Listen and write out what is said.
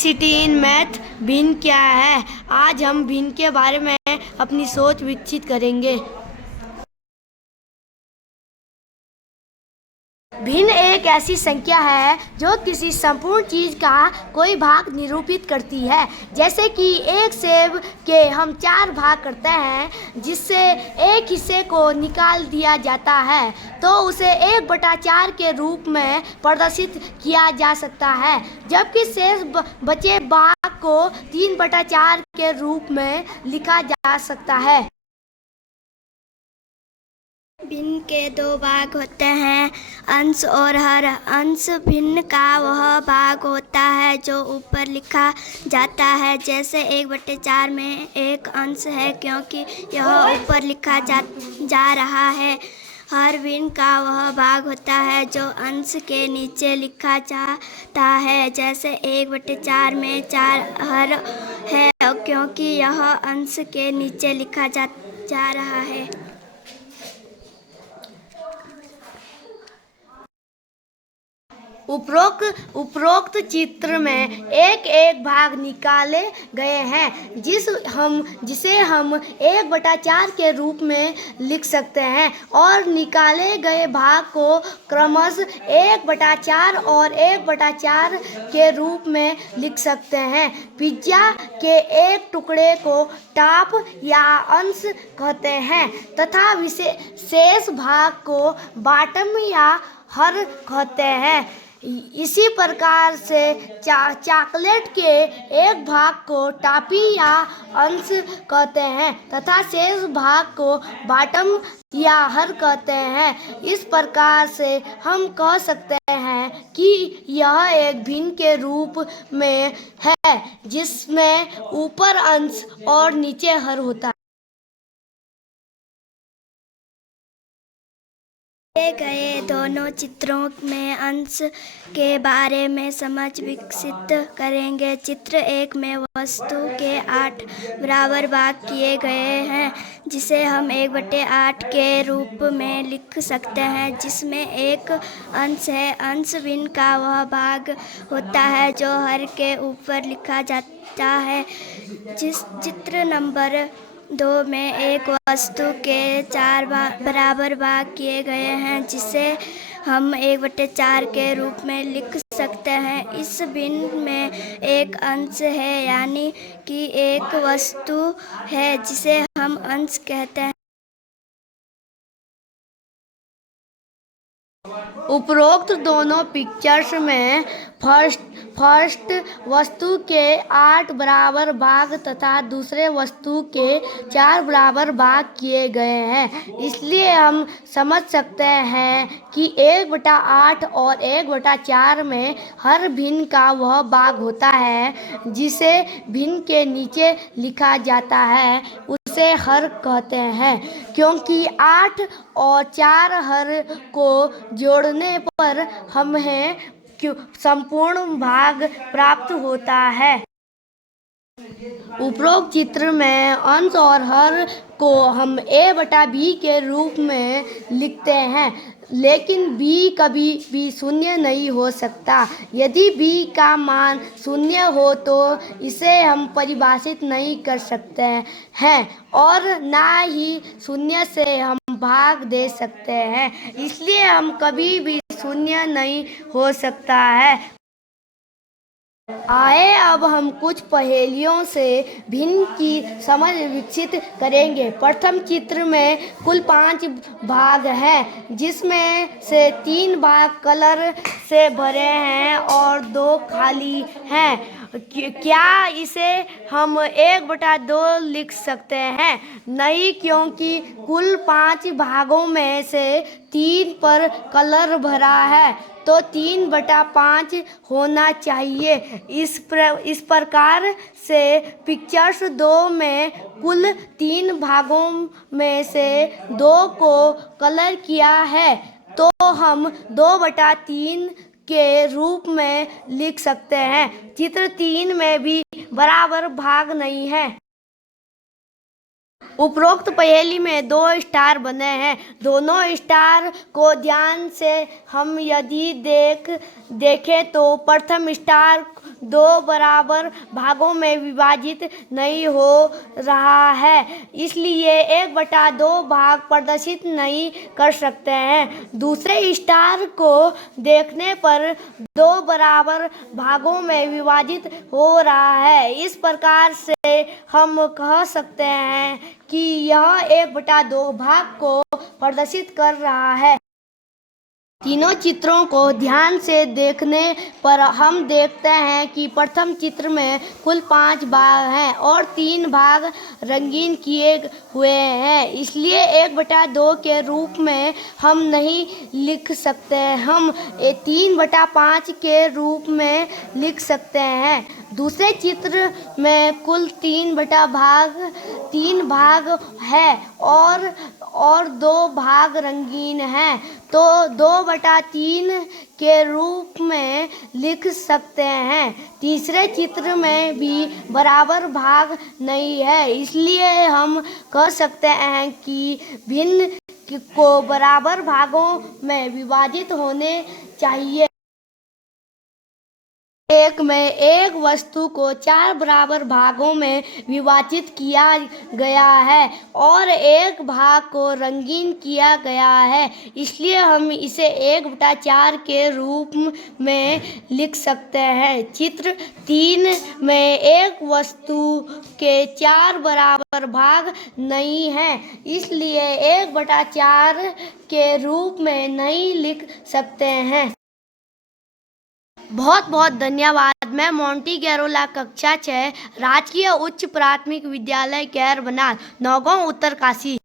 City in math भिन्न क्या है? आज हम भिन्न के बारे में अपनी सोच विकसित करेंगे। भिन्न एक ऐसी संख्या है जो किसी संपूर्ण चीज का कोई भाग निरूपित करती है। जैसे कि एक सेब के हम 4 भाग करते हैं जिससे एक हिस्से को निकाल दिया जाता है तो उसे 1/4 के रूप में प्रदर्शित किया जा सकता है, जबकि शेष बचे भाग को 3/4 के रूप में लिखा जा सकता है। भिन्न के 2 भाग होते हैं, अंश और हर। अंश भिन्न का वह भाग होता है जो ऊपर लिखा जाता है, जैसे 1/4 में एक अंश है क्योंकि यह ऊपर लिखा जा रहा है। हर भिन्न का वह भाग होता है जो अंश के नीचे लिखा जाता है, जैसे 1/4 में 4 हर है क्योंकि यह अंश के नीचे लिखा जा रहा है। उपरोक्त चित्र में एक एक भाग निकाले गए हैं जिसे हम 1/4 के रूप में लिख सकते हैं और निकाले गए भाग को क्रमशः 1/4 और 1/4 के रूप में लिख सकते हैं। पिज्जा के एक टुकड़े को टॉप या अंश कहते हैं तथा शेष भाग को बॉटम या हर कहते हैं। इसी प्रकार से चॉकलेट के एक भाग को टॉफी या अंश कहते हैं तथा शेष भाग को बॉटम या हर कहते हैं। इस प्रकार से हम कह सकते हैं कि यह एक भिन्न के रूप में है जिसमें ऊपर अंश और नीचे हर होता है। दिए गए दोनों चित्रों में अंश के बारे में समझ विकसित करेंगे। चित्र 1 में वस्तु के 8 बराबर भाग किए गए हैं जिसे हम 1/8 के रूप में लिख सकते हैं, जिसमें एक अंश है। अंश भिन्न का वह भाग होता है जो हर के ऊपर लिखा जाता है। चित्र नंबर 2 में एक वस्तु के 4 बराबर भाग किए गए हैं जिसे हम 1/4 के रूप में लिख सकते हैं। इस भिन्न में एक अंश है, यानी कि एक वस्तु है जिसे हम अंश कहते हैं। उपरोक्त दोनों पिक्चर्स में फर्स्ट वस्तु के 8 बराबर भाग तथा दूसरे वस्तु के 4 बराबर भाग किए गए हैं। इसलिए हम समझ सकते हैं कि 1/8 और 1/4 में हर भिन्न का वह भाग होता है जिसे भिन्न के नीचे लिखा जाता है, उसे हर कहते हैं, क्योंकि 8 और 4 हर को जोड़ने पर हमें संपूर्ण भाग प्राप्त होता है। उपरोक्त चित्र में अंश और हर को हम a/b के रूप में लिखते हैं, लेकिन b कभी भी शून्य नहीं हो सकता। यदि b का मान शून्य हो तो इसे हम परिभाषित नहीं कर सकते हैं और ना ही शून्य से हम भाग दे सकते हैं, इसलिए हम कभी भी शून्य नहीं हो सकता है। आइए अब हम कुछ पहेलियों से भिन्न की समझ विकसित करेंगे। प्रथम चित्र में कुल 5 भाग हैं जिसमें से 3 भाग कलर से भरे हैं और 2 खाली हैं। क्या इसे हम 1/2 लिख सकते हैं? नहीं, क्योंकि कुल 5 भागों में से 3 पर कलर भरा है तो 3/5 होना चाहिए। इस प्रकार से पिक्चर्स 2 में कुल 3 भागों में से 2 को कलर किया है तो हम 2/3 के रूप में लिख सकते हैं। चित्र 3 में भी बराबर भाग नहीं है। उपरोक्त पहेली में 2 स्टार बने हैं। दोनों स्टार को ध्यान से हम यदि देखें तो प्रथम स्टार दो बराबर भागों में विभाजित नहीं हो रहा है, इसलिए 1/2 भाग प्रदर्शित नहीं कर सकते हैं। दूसरे स्टार को देखने पर 2 बराबर भागों में विभाजित हो रहा है। इस प्रकार से हम कह सकते हैं कि यह 1/2 भाग को प्रदर्शित कर रहा है। तीनों चित्रों को ध्यान से देखने पर हम देखते हैं कि प्रथम चित्र में कुल 5 भाग हैं और 3 भाग रंगीन किए हुए हैं, इसलिए 1/2 के रूप में हम नहीं लिख सकते। हम 3/5 के रूप में लिख सकते हैं। दूसरे चित्र में कुल 3 भाग है और 2 भाग रंगीन हैं, तो 2/3 के रूप में लिख सकते हैं। तीसरे चित्र में भी बराबर भाग नहीं है, इसलिए हम कह सकते हैं कि भिन्न को बराबर भागों में विभाजित होने चाहिए। एक में एक वस्तु को 4 बराबर भागों में विभाजित किया गया है और एक भाग को रंगीन किया गया है, इसलिए हम इसे 1/4 के रूप में लिख सकते हैं। चित्र 3 में एक वस्तु के 4 बराबर भाग नहीं हैं, इसलिए 1/4 के रूप में नहीं लिख सकते हैं। बहुत बहुत धन्यवाद। मैं मोंटी गैरोला, कक्षा 6, राजकीय उच्च प्राथमिक विद्यालय कैर बनाल, नौगांव, उत्तरकाशी।